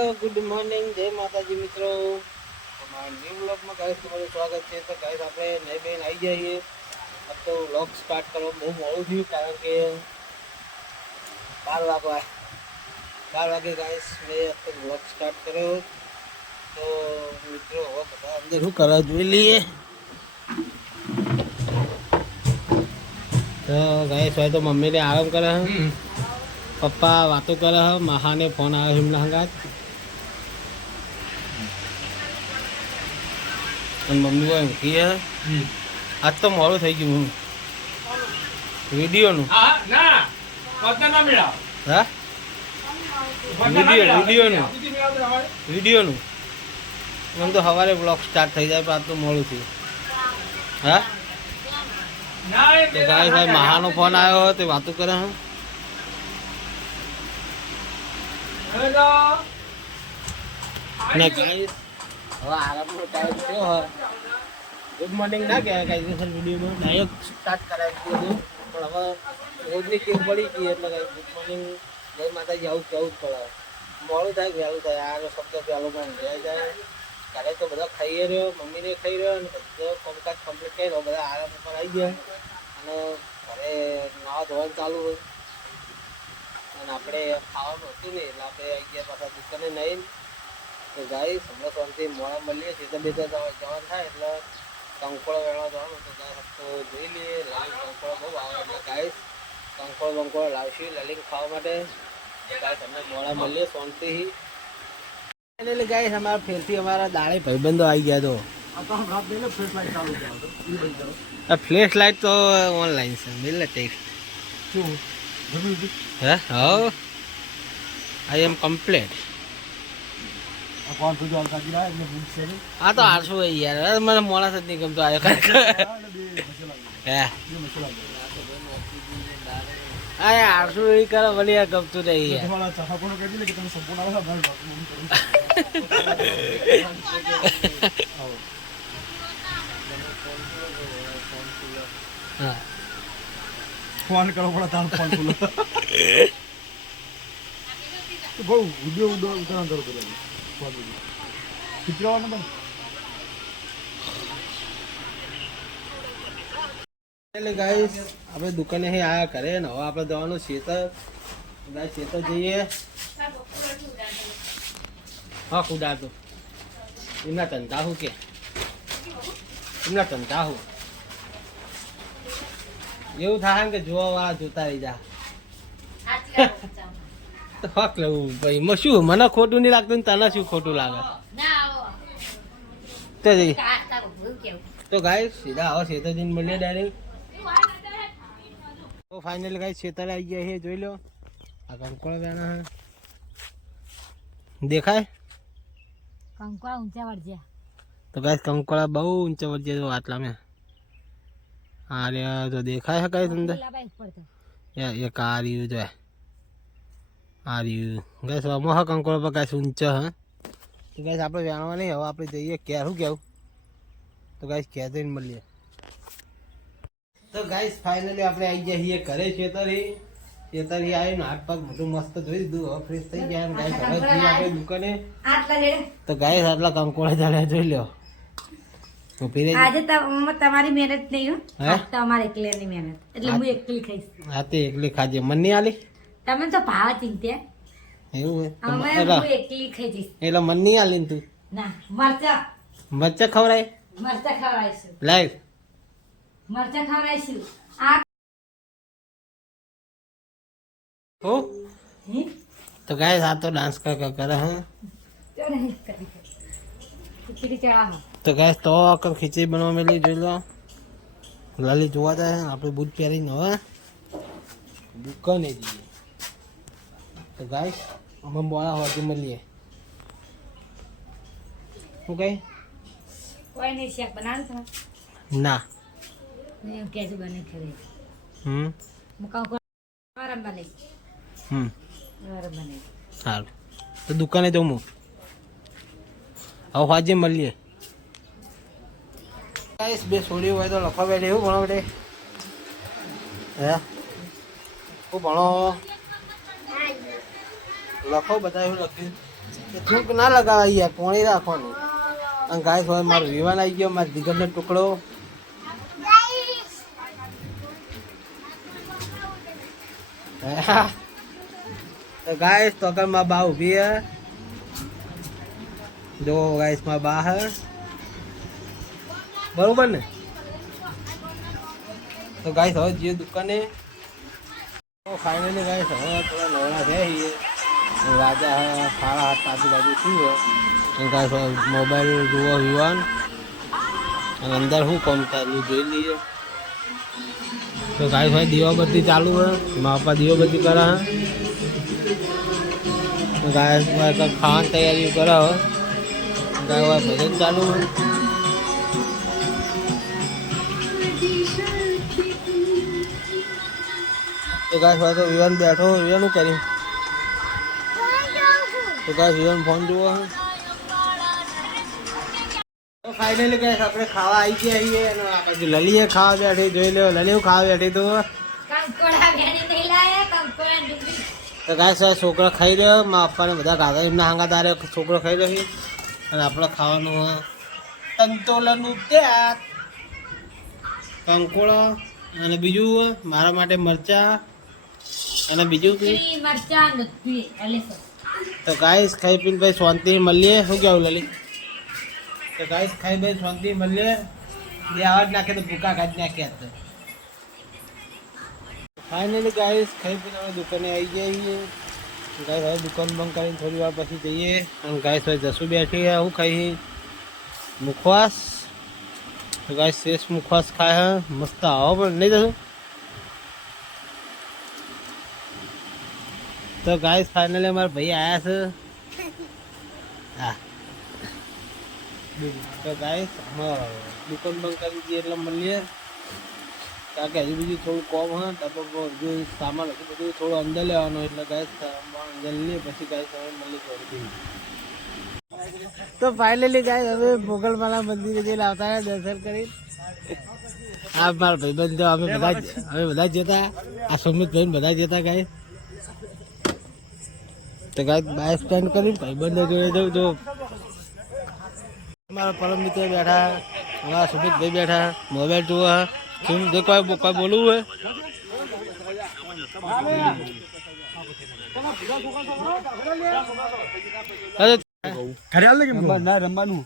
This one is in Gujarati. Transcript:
હેલો ગુડ મોર્નિંગ, જય માતાજી મિત્રો. અમારા ન્યૂ વ્લોગમાં ગાઈસ તમારું સ્વાગત છે. તો ગાઈસ આપણે નહીં બેન આવી જઈએ. अब तो व्लॉग स्टार्ट કરવા બહુ મોડું થયું કારણ કે 12 વાગે ગાઈસ મેં अब तो व्लॉग स्टार्ट કર્યો. તો મિત્રો હવે બધા અંદર શું કરે જોઈ લઈએ. તો ગાઈસ હોય તો મમ્મીને આરામ કરે છે, પપ્પા વાતો કરે છે, મહાને ફોન આવ્યો એમના હંગાત અને મમ્મી હોય ઊંઘી હે. આજ તો મોડું થઈ ગયું વિડીયોનું. હા વિડીયોનું એમ તો સવારે બ્લોગ સ્ટાર્ટ થઈ જાય પણ આજ તો મોડું થયું. હા તો ગાય ભાઈ મહાનો ફોન આવ્યો તે વાતો કરે હે. ને ગાઈસ હવે આરામનો ટાઈમ થયો હોય. ગુડ મોર્નિંગ ના કહેવાય કાયદેસર વિડીયોમાં ડાયરેક્ટ સ્ટાર્ટ કરાવી દીધું, પણ હવે રોજની ટેવ પડી ગઈ એટલે કાંઈ ગુડ મોર્નિંગ જય માતાજી આવું કહેવું જ પડે. મોડું થાય વહેલું થાય, આનો શબ્દ વહેલો પણ જાય જાય. ઘરે તો બધા ખાઈ રહ્યો, મમ્મીને ખાઈ રહ્યો અને બધો કામકાજ કમ્પ્લીટ કરી રહ્યો, બધા આરામ ઉપર આવી ગયા અને ઘરે નાવા ધોવાનું ચાલુ હોય અને આપણે ખાવાનું હતું નહીં એટલે આપણે આવી ગયા પાછા દુકાને નહીં. તો ગાઈસ હમણાં શાંતિ મોડા મળીએ છીએ, જવાનું થાય એટલે કંકોળો વેણવા જવાનું. તો ગાઈસ તો જોઈ લઈએ, લલિંગ કંકોળો બહુ આવે એટલે ગાઈસ કંકોળો લાવશું લલિંગ ખાવા માટે. ગાઈસ અમને મોડા મળીએ શાંતિ. એટલે ગાઈસ અમારા ફેરથી અમારા દાડે ભાઈબંધો આવી ગયા. તો ફ્લેશ લાઇટ તો ઓનલાઈન છે મિલે ટેક્સ હે. હા આઈ એમ કમ્પ્લીટ. આ તો આરસુ યાર, મને મોડા જ નહીં ગમતો આવ્યો હે. હા આરસુ એ કરે મને યાર ગમતું નહીં યાર. ફોન કરો પડે તાર ફોન ખુલ્લો બહુ વિડીયો ઉતારણ કરો શીખવાનું બસ. એટલે ગાઈસ આપણે દુકાને આયા કરે ને હવે આપણે જવાનું ખેતર. ગાઈસ ખેતર જઈએ. હા કુદાતો એમના ધંધા હું કે એમના ધંધા હું એવું થાય કે જોવા વાળા જોતા રહી જા. હક લેવું ભાઈ એમાં શું, મને ખોટું નહીં લાગતું ને તને શું ખોટું લાગે. તો ગાઈસ સીધા આવો ખેતર જઈને મળીએ ડાયરેક્ટ. તો ફાઇનલ ગાઈસ ખેતર આવી ગયા છે, જોઈ લો. આ કંકોળો વેણા હે દેખાય. કંકોળા ઊંચા વળજ્યા. તો ગાઈસ કંકોળા બહુ ઊંચા વળજ્યા. તો આટલા મેં આ રે તો દેખાય છે ગાઈસ અંદર. એક આ રહ્યું જો આ રહ્યું ગાઈસ. અમો હા કંકોળો પર ગાઈસ ઊંચા હે. તો ગાઈસ આપણે વેણવા નહીં, હવે આપણે જઈએ ક્યાં શું કેવું. તો ગાઈસ ક્યાં જઈને મળીએ. તો ગાઈસ ફાઇનલી આપણે આવી ગયા છીએ ઘરે. ખેતરી આવીને હાથ પગ બધું મસ્ત ધોઈ દીધું, હવે ફ્રેશ થઈ ગયા. ગાઈસ હવે જઈએ આપણે દુકાને. તો ગાઈસ આટલા કંકોળા ચાલ્યા જોઈ લો. આજે તમારી મહેનત નહીં હો, તમારે એકલી મહેનત એટલે હું એકલી ખાઈશ. હા તે એકલી ખાજે, મને નહીં આલી. તમે તો ભાવ ચિંત્યા એવું હું એકલી ખાઈ જઈશ એટલે મને નહીં આલી તું. ના મરચા ખવડાય. મરચા ખવડાવીશું લાઈવ મરચા ખવડાવીશું. આ હો તો ગાઈસ આ તો ડાન્સ કરે હે. ખીચડી ચડાવો. તો ગાઈસ તો ખીચડી બનવા મેલી જોઈ લો. લાલી જોવા જાય આપણે બૂટ પહેરીને હવે દુકાને જઈએ. તો ગાઈસ અમે બોલા હોતી મળીએ. શું કઈ કોઈ નહીં શાક બનાવવાનું ના નહીં કેજું બને ખરી. મુકાવ ગરમ બને. ગરમ બને સારું. તો દુકાને જઉં હું હવે આજે મળીએ. ગાઈસ બે છોડી હોય તો લખવા બેઠે એવું ભણો બેઠે હે હું ભણો લખો બધા એવું લખ્યું થૂંક ના લગાવાય યાર, પોણી રાખવાનું. અને ગાય હવે મારો વિવાન આવી ગયો, મારો જીગરનો ટુકડો. તો ગાય તો કર માં બા ઉભી હે, જો ગાઈસ માં બા હે, બરોબર ને? તો ગાઈસ હવે જે દુકાને ફાઇનલી ગાઈસ હવે થોડા નવરા છે. રાજા હે 7:30 આજુબાજુ થયું હોય. ગાઈસ મોબાઈલ જુઓ વિવાન, અને અંદર શું કામ ચાલુ જોઈ લઈએ. તો ગાઈસ ભાઈ દીવાબત્તી ચાલુ હે, મારા પપ્પા દીવાબત્તી કરે હે. ગાઈસ ભાઈ ખાવાની તૈયારી કરે હે. ગાય ભાઈ ભજન ચાલુ હે. તો ગાઈસ ભાઈ તો વિવાન બેઠો, વિવાન શું કર્યું? તો ગાઈસ વિવાન ફોન જુઓ હે. તો ફાઇનલી ગાઈસ આપણે ખાવા આવી ગયા છીએ, અને આ બાજુ લલીએ ખાવા બેઠી. જોઈ લો લલીઓ ખાવા બેઠી. તો તો ગાઈસ છોકરો ખાઈ રહ્યો, મારા પપ્પાને બધા કાકા એમના હાંગાદારે છોકરો ખાઈ રહ્યો છે. અને આપણે ખાવાનું તંતોલનું ત્યાગ, કંકોળો, અને બીજું મારા માટે મરચા, અને બીજું તો ગાઈસ ખાઈ પીને ભાઈ શાંતિ મળીએ. શું કેવું લલી? તો ગાઈસ ખાઈ ભાઈ શાંતિ મળીએ. બે આવાજ નાખે તો ભૂકા કાઢી નાખ્યા હતા. ફાઇનલી ગાઈસ ખાઈ પીને અમે દુકાને આવી જઈએ. ગાઈસ હવે દુકાન બંધ કરીને થોડી વાર પછી જઈએ. અને ગાઈસ હવે જસુ બેઠી હે. શું ખાઈ? મુખવાસ. તો ગાઈસ શેષ મુખવાસ ખાય હે, મસ્ત આવો પણ નહીં જશું. તો ગાઈસ ફાઇનલી અમારા ભાઈ આવ્યા છે. હા તો ગાઈસ દુકાન બંધ કરી દઈએ એટલે મળીએ. કારણ કે હજુ બીજું થોડું કોમ હોય, ડબ્બો હજુ સામાન હજુ બધું થોડું અંદર લેવાનું. એટલે ગાઈસ અંદર લઈએ પછી ગાઈસ હવે મળી કરી. તો ફાઇનલી ગાઈસ હવે મોગલમાલા મંદિરે જઈને આવતા દર્શન કરી. આ મારા ભાઈબંધ જો અમે બધા જતા, આ સુમિતભાઈ બધા જતા ગાઈસ. તો ગાઈસ બાય સ્ટેન્ડ કરી ભાઈબંધો જોડે જવું. તો મારા પરમ મિત્ર બેઠા, અમારા સુમિતભાઈ બેઠા, મોબાઈલ જોવા. કોઈ બોલવું હોય? ઘરે હાલ કે રમવાનું